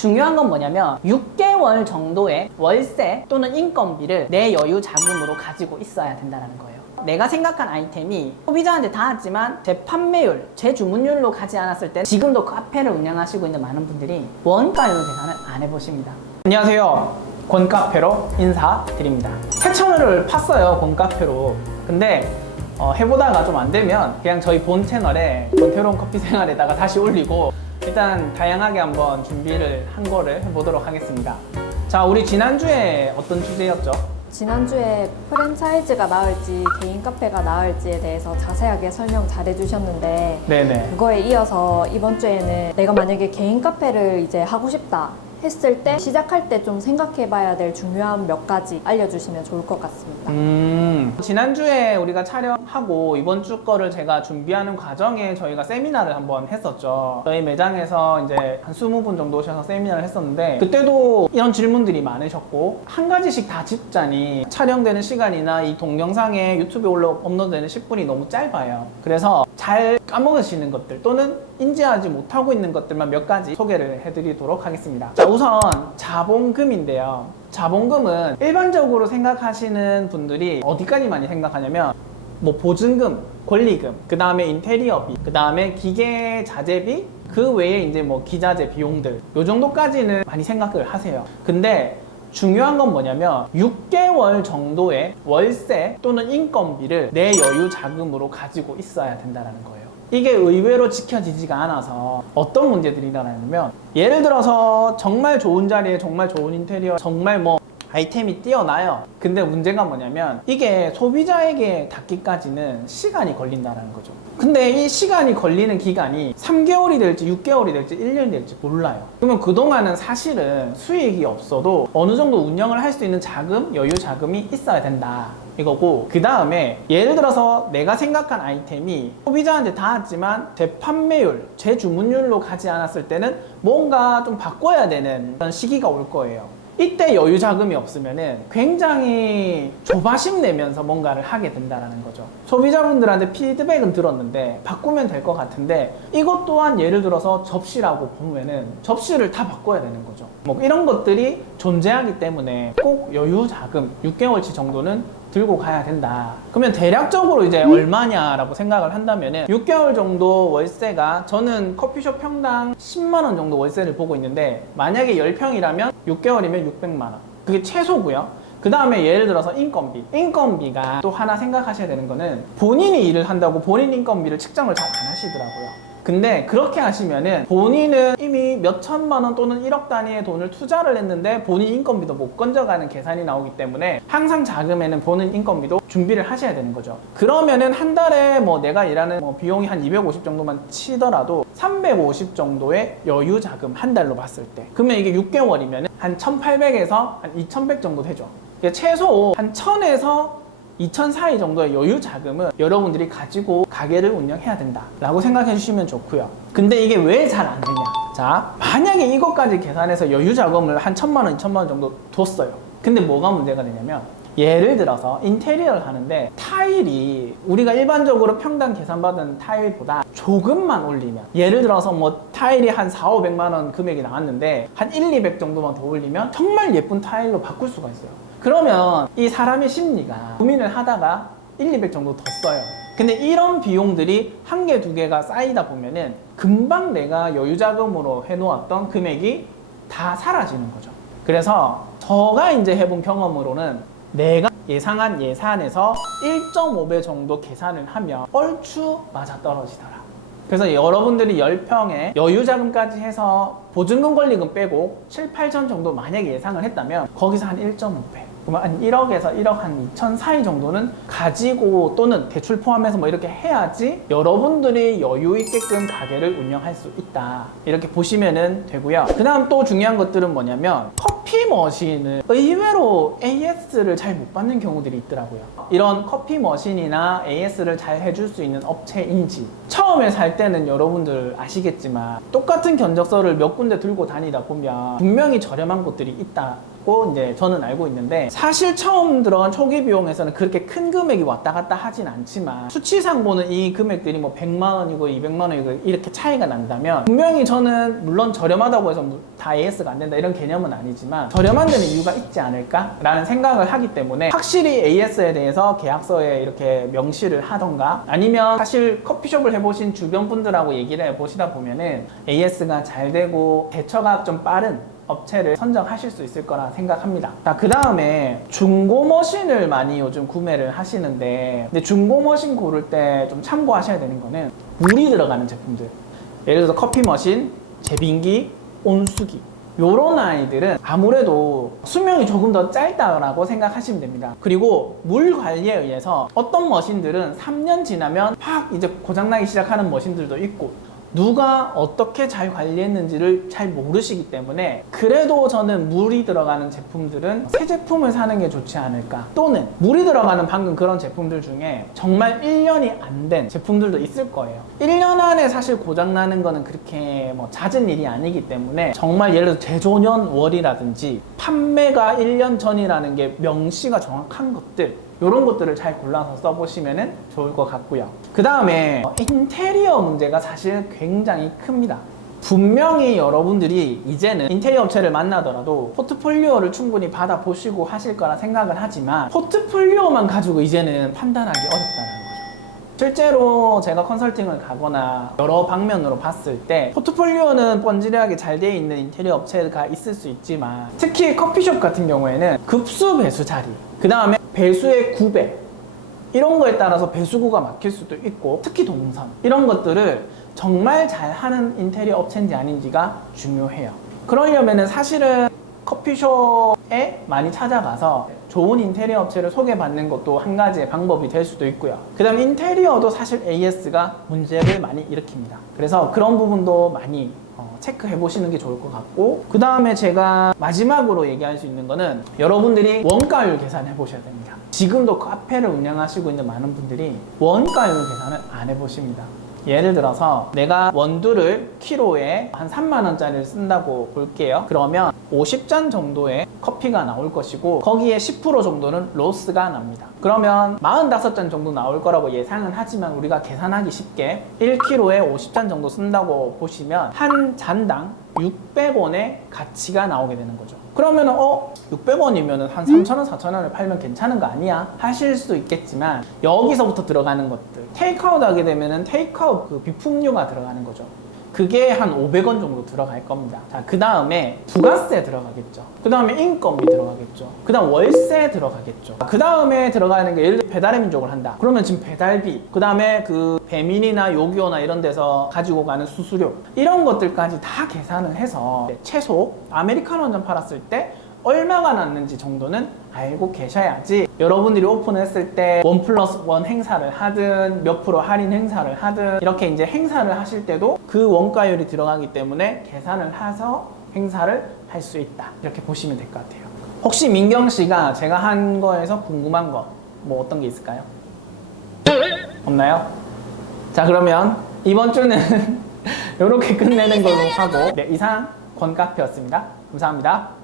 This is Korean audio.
중요한 건 뭐냐면 6개월 정도의 월세 또는 인건비를 내 여유 자금으로 가지고 있어야 된다는 거예요. 내가 생각한 아이템이 소비자한테 닿았지만 제 판매율, 제 주문율로 가지 않았을 때 지금도 카페를 운영하시고 있는 많은 분들이 원가율 계산을 안 해보십니다. 안녕하세요. 권카페로 인사드립니다. 새천을을 팠어요, 권카페로. 근데 해보다가 좀 안 되면 그냥 저희 본 채널에 권태로운 커피 생활에다가 다시 올리고 일단 다양하게 한번 준비를 한 거를 해보도록 하겠습니다. 자, 우리 지난주에 어떤 주제였죠? 지난주에 프랜차이즈가 나을지 개인 카페가 나을지에 대해서 자세하게 설명 잘 해주셨는데 네네. 그거에 이어서 이번 주에는 내가 만약에 개인 카페를 이제 하고 싶다 했을 때 시작할 때 좀 생각해 봐야 될 중요한 몇 가지 알려주시면 좋을 것 같습니다. 지난주에 우리가 촬영하고 이번 주 거를 제가 준비하는 과정에 저희가 세미나를 한번 했었죠. 저희 매장에서 이제 한 20분 정도 오셔서 세미나를 했었는데 그때도 이런 질문들이 많으셨고 한 가지씩 다 짚자니 촬영되는 시간이나 이 동영상에 유튜브에 업로드되는 10분이 너무 짧아요. 그래서 잘 까먹으시는 것들 또는 인지하지 못하고 있는 것들만 몇 가지 소개를 해드리도록 하겠습니다. 자, 우선 자본금인데요. 자본금은 일반적으로 생각하시는 분들이 어디까지 많이 생각하냐면 뭐 보증금, 권리금, 그 다음에 인테리어비, 그 다음에 기계 자재비, 그 외에 이제 뭐 기자재 비용들 요 정도까지는 많이 생각을 하세요. 근데 중요한 건 뭐냐면 6개월 정도의 월세 또는 인건비를 내 여유 자금으로 가지고 있어야 된다는 거예요. 이게 의외로 지켜지지가 않아서 어떤 문제들이 일어나냐면 예를 들어서 정말 좋은 자리에 정말 좋은 인테리어 정말 뭐 아이템이 뛰어나요. 근데 문제가 뭐냐면 이게 소비자에게 닿기까지는 시간이 걸린다는 거죠. 근데 이 시간이 걸리는 기간이 3개월이 될지 6개월이 될지 1년이 될지 몰라요. 그러면 그동안은 사실은 수익이 없어도 어느 정도 운영을 할 수 있는 자금, 여유 자금이 있어야 된다. 이거고, 그 다음에 예를 들어서 내가 생각한 아이템이 소비자한테 닿았지만 제 판매율, 제 주문율로 가지 않았을 때는 뭔가 좀 바꿔야 되는 그런 시기가 올 거예요. 이때 여유 자금이 없으면은 굉장히 조바심 내면서 뭔가를 하게 된다는 거죠. 소비자분들한테 피드백은 들었는데 바꾸면 될 것 같은데 이것 또한 예를 들어서 접시라고 보면은 접시를 다 바꿔야 되는 거죠. 뭐 이런 것들이 존재하기 때문에 꼭 여유 자금 6개월치 정도는 들고 가야 된다. 그러면 대략적으로 이제 얼마냐라고 생각을 한다면은 6개월 정도 월세가 저는 커피숍 평당 10만 원 정도 월세를 보고 있는데 만약에 10평이라면 6개월이면 600만 원. 그게 최소고요. 그 다음에 예를 들어서 인건비가 또 하나 생각하셔야 되는 거는 본인이 일을 한다고 본인 인건비를 측정을 잘 안 하시더라고요. 근데 그렇게 하시면은 본인은 이미 몇 천만 원 또는 1억 단위의 돈을 투자를 했는데 본인 인건비도 못 건져가는 계산이 나오기 때문에 항상 자금에는 본인 인건비도 준비를 하셔야 되는 거죠. 그러면은 한 달에 뭐 내가 일하는 뭐 비용이 한 250 정도만 치더라도 350 정도의 여유 자금 한 달로 봤을 때 그러면 이게 6개월이면은 한 1800에서 한 2100 정도 되죠. 최소 한 1000에서 2,000 사이 정도의 여유 자금은 여러분들이 가지고 가게를 운영해야 된다 라고 생각해 주시면 좋고요. 근데 이게 왜 잘 안 되냐? 자, 만약에 이것까지 계산해서 여유 자금을 한 1,000만 원, 2,000만 원 정도 뒀어요. 근데 뭐가 문제가 되냐면 예를 들어서 인테리어를 하는데 타일이 우리가 일반적으로 평당 계산받은 타일보다 조금만 올리면 예를 들어서 뭐 타일이 한 4, 500만 원 금액이 나왔는데 한 1, 200 정도만 더 올리면 정말 예쁜 타일로 바꿀 수가 있어요. 그러면 이 사람의 심리가 고민을 하다가 1, 200 정도 더 써요. 근데 이런 비용들이 한 개, 두 개가 쌓이다 보면은 금방 내가 여유자금으로 해놓았던 금액이 다 사라지는 거죠. 그래서 제가 이제 해본 경험으로는 내가 예상한 예산에서 1.5배 정도 계산을 하면 얼추 맞아떨어지더라. 그래서 여러분들이 10평에 여유자금까지 해서 보증금 권리금 빼고 7, 8천 정도 만약에 예상을 했다면 거기서 한 1.5배 그러면 한 1억에서 1억 한 2천 사이 정도는 가지고 또는 대출 포함해서 뭐 이렇게 해야지 여러분들이 여유 있게끔 가게를 운영할 수 있다 이렇게 보시면 되고요. 그 다음 또 중요한 것들은 뭐냐면 커피 머신을 의외로 AS를 잘 못 받는 경우들이 있더라고요. 이런 커피 머신이나 AS를 잘 해줄 수 있는 업체인지 처음에 살 때는 여러분들 아시겠지만 똑같은 견적서를 몇 군데 들고 다니다 보면 분명히 저렴한 곳들이 있다 있고 이제 저는 알고 있는데, 사실 처음 들어간 초기 비용에서는 그렇게 큰 금액이 왔다 갔다 하진 않지만 수치상 보는 이 금액들이 뭐 100만 원이고 200만 원이고 이렇게 차이가 난다면, 분명히 저는 물론 저렴하다고 해서 다 AS가 안 된다 이런 개념은 아니지만 저렴한 데는 이유가 있지 않을까라는 생각을 하기 때문에, 확실히 AS에 대해서 계약서에 이렇게 명시를 하던가, 아니면 사실 커피숍을 해보신 주변 분들하고 얘기를 해보시다 보면은 AS가 잘 되고 대처가 좀 빠른 업체를 선정하실 수 있을 거라 생각합니다. 자, 그 다음에 중고 머신을 많이 요즘 구매를 하시는데, 근데 중고 머신 고를 때 좀 참고하셔야 되는 거는 물이 들어가는 제품들, 예를 들어서 커피 머신, 제빙기, 온수기, 요런 아이들은 아무래도 수명이 조금 더 짧다라고 생각하시면 됩니다. 그리고 물 관리에 의해서 어떤 머신들은 3년 지나면 확 이제 고장나기 시작하는 머신들도 있고, 누가 어떻게 잘 관리했는지를 잘 모르시기 때문에, 그래도 저는 물이 들어가는 제품들은 새 제품을 사는 게 좋지 않을까. 또는 물이 들어가는 방금 그런 제품들 중에 정말 1년이 안 된 제품들도 있을 거예요. 1년 안에 사실 고장나는 거는 그렇게 뭐 잦은 일이 아니기 때문에, 정말 예를 들어 제조년월이라든지 판매가 1년 전이라는 게 명시가 정확한 것들, 이런 것들을 잘 골라서 써보시면 좋을 것 같고요. 그 다음에 인테리어 문제가 사실 굉장히 큽니다. 분명히 여러분들이 이제는 인테리어 업체를 만나더라도 포트폴리오를 충분히 받아보시고 하실 거라 생각을 하지만, 포트폴리오만 가지고 이제는 판단하기 어렵다는 거죠. 실제로 제가 컨설팅을 가거나 여러 방면으로 봤을 때, 포트폴리오는 번지르하게 잘 되어 있는 인테리어 업체가 있을 수 있지만, 특히 커피숍 같은 경우에는 급수 배수 자리, 그 다음에 배수의 구배, 이런 거에 따라서 배수구가 막힐 수도 있고, 특히 동선, 이런 것들을 정말 잘하는 인테리어 업체인지 아닌지가 중요해요. 그러려면 사실은 커피숍에 많이 찾아가서 좋은 인테리어 업체를 소개받는 것도 한 가지의 방법이 될 수도 있고요. 그 다음 인테리어도 사실 AS가 문제를 많이 일으킵니다. 그래서 그런 부분도 많이 체크해 보시는 게 좋을 것 같고, 그 다음에 제가 마지막으로 얘기할 수 있는 거는, 여러분들이 원가율 계산해 보셔야 됩니다. 지금도 카페를 운영하시고 있는 많은 분들이 원가율 계산을 안 해보십니다. 예를 들어서 내가 원두를 키로에 한 3만 원짜리를 쓴다고 볼게요. 그러면 50잔 정도의 커피가 나올 것이고, 거기에 10% 정도는 로스가 납니다. 그러면 45잔 정도 나올 거라고 예상은 하지만, 우리가 계산하기 쉽게 1kg에 50잔 정도 쓴다고 보시면 한 잔당 600원의 가치가 나오게 되는 거죠. 그러면 600원이면 한 3,000원, 4,000원을 팔면 괜찮은 거 아니야? 하실 수도 있겠지만, 여기서부터 들어가는 것들, 테이크아웃 하게 되면 테이크아웃 그 비품료가 들어가는 거죠. 그게 한 500원 정도 들어갈 겁니다. 자, 그 다음에 부가세 들어가겠죠. 그 다음에 인건비 들어가겠죠. 그 다음 월세 들어가겠죠. 그 다음에 들어가는 게, 예를 들어 배달의 민족을 한다. 그러면 지금 배달비, 그 다음에 그 배민이나 요기요나 이런 데서 가지고 가는 수수료, 이런 것들까지 다 계산을 해서 최소 아메리카노 한 잔 팔았을 때 얼마가 났는지 정도는 알고 계셔야지, 여러분들이 오픈했을 때 1+1 행사를 하든 몇 프로 할인 행사를 하든, 이렇게 이제 행사를 하실 때도 그 원가율이 들어가기 때문에 계산을 해서 행사를 할 수 있다, 이렇게 보시면 될 것 같아요. 혹시 민경 씨가 제가 한 거에서 궁금한 거 뭐 어떤 게 있을까요? 없나요? 자, 그러면 이번 주는 이렇게 끝내는 걸로 하고, 네, 이상 권카페였습니다. 감사합니다.